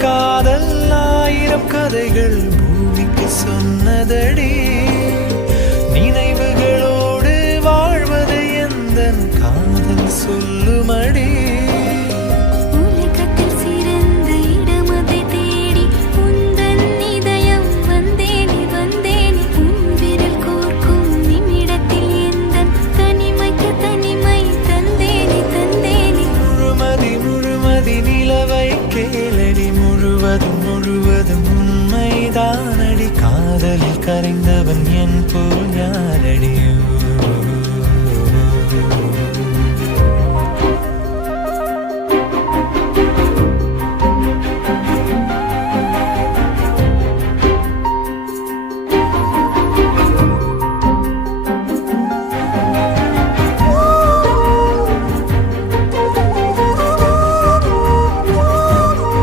காதல் ஆயிரம் கதைகள் பூமிக்கு சொன்னதடி. நினைவுகளோடு வாழ்வது எந்தன் காதல் சொல்லுமடி. முழுவதும் உண்மைதானடி. காதலில் கரைந்தவன் என் போல்